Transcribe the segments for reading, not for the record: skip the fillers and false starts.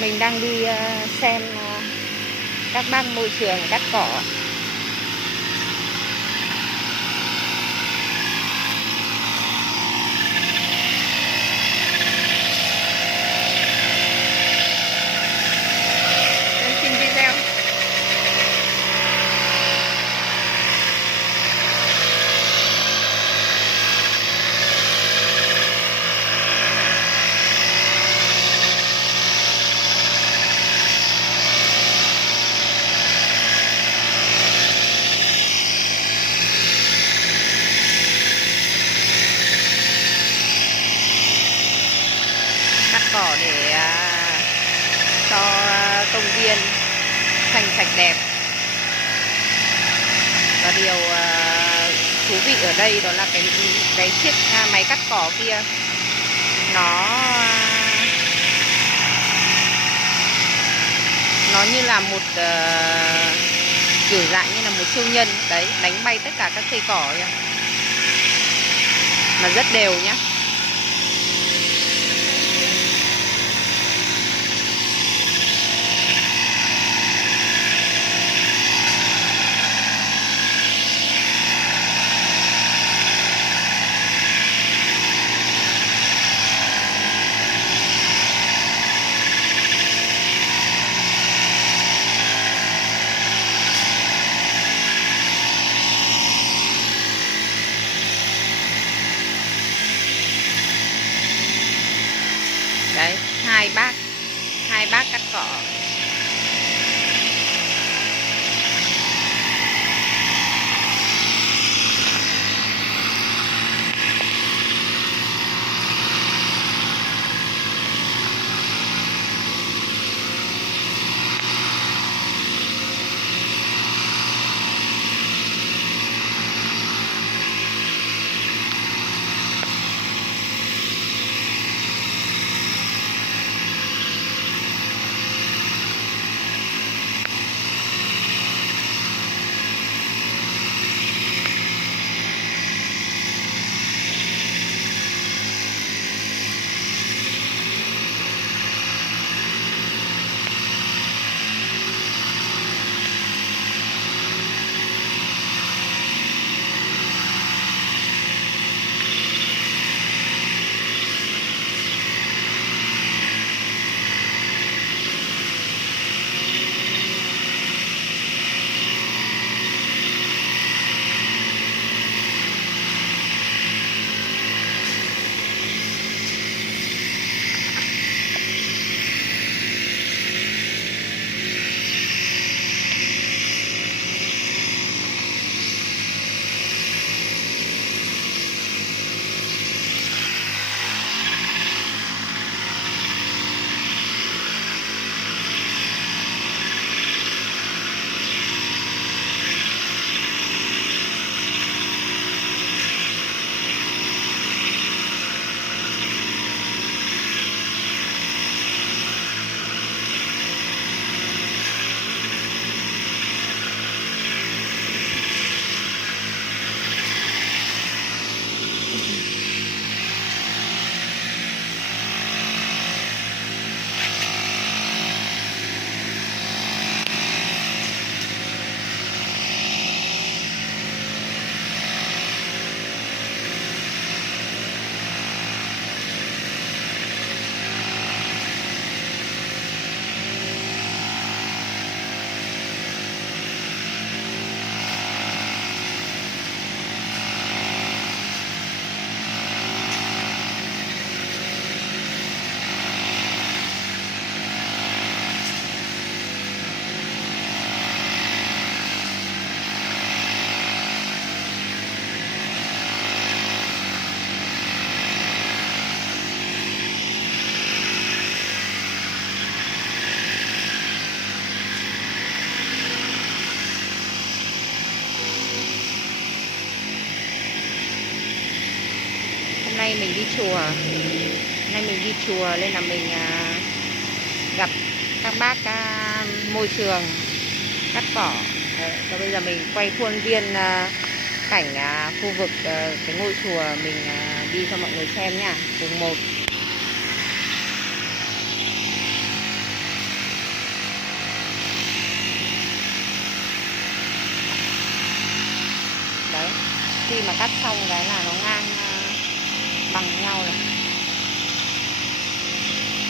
Mình đang đi xem các bác môi trường cắt cỏ. Em xin video. Cắt cỏ để cho công viên xanh sạch đẹp. Và điều thú vị ở đây đó là cái chiếc máy cắt cỏ kia nó như là một kiểu dạng như là một siêu nhân đấy, đánh bay tất cả các cây cỏ kìa. Mà rất đều nhá. Đấy, hai bác cắt cỏ. Hôm nay mình đi chùa. Nên là mình gặp các bác môi trường cắt cỏ. Đấy, và bây giờ mình quay khuôn viên cảnh khu vực cái ngôi chùa mình đi cho mọi người xem nha. Cùng một. khi mà cắt xong cái là nó ngang bằng nhau này,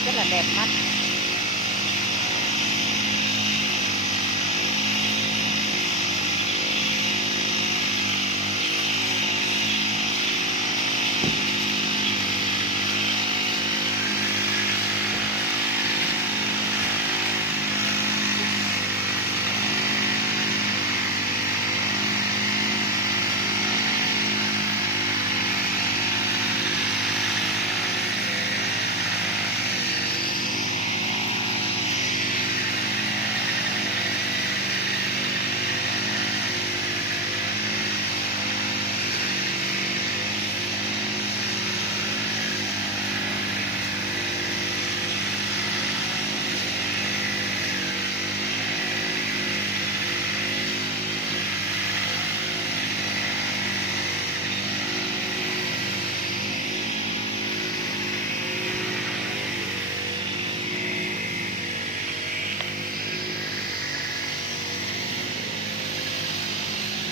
rất là đẹp mắt.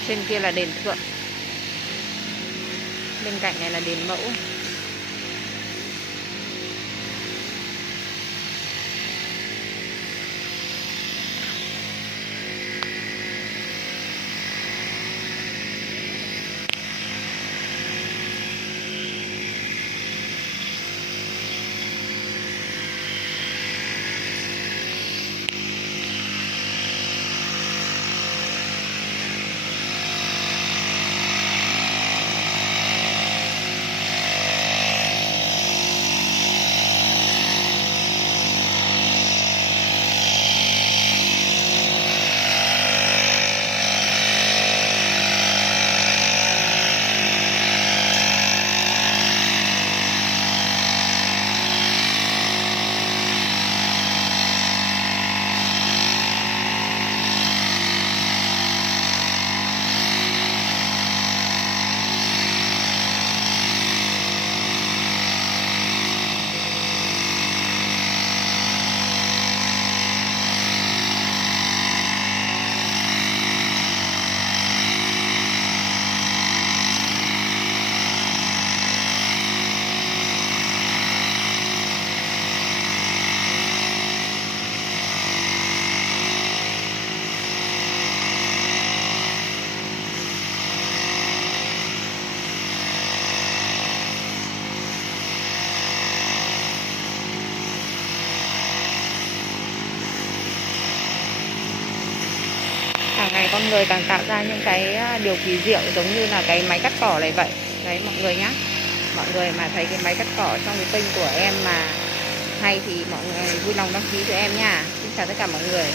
Trên kia là đền Thượng, bên cạnh này là đền Mẫu. Càng ngày con người càng tạo ra những cái điều kỳ diệu, giống như là cái máy cắt cỏ này vậy. Đấy mọi người nhá. Mọi người mà thấy cái máy cắt cỏ trong cái kênh của em mà hay thì mọi người vui lòng đăng ký cho em nha. Xin chào tất cả mọi người.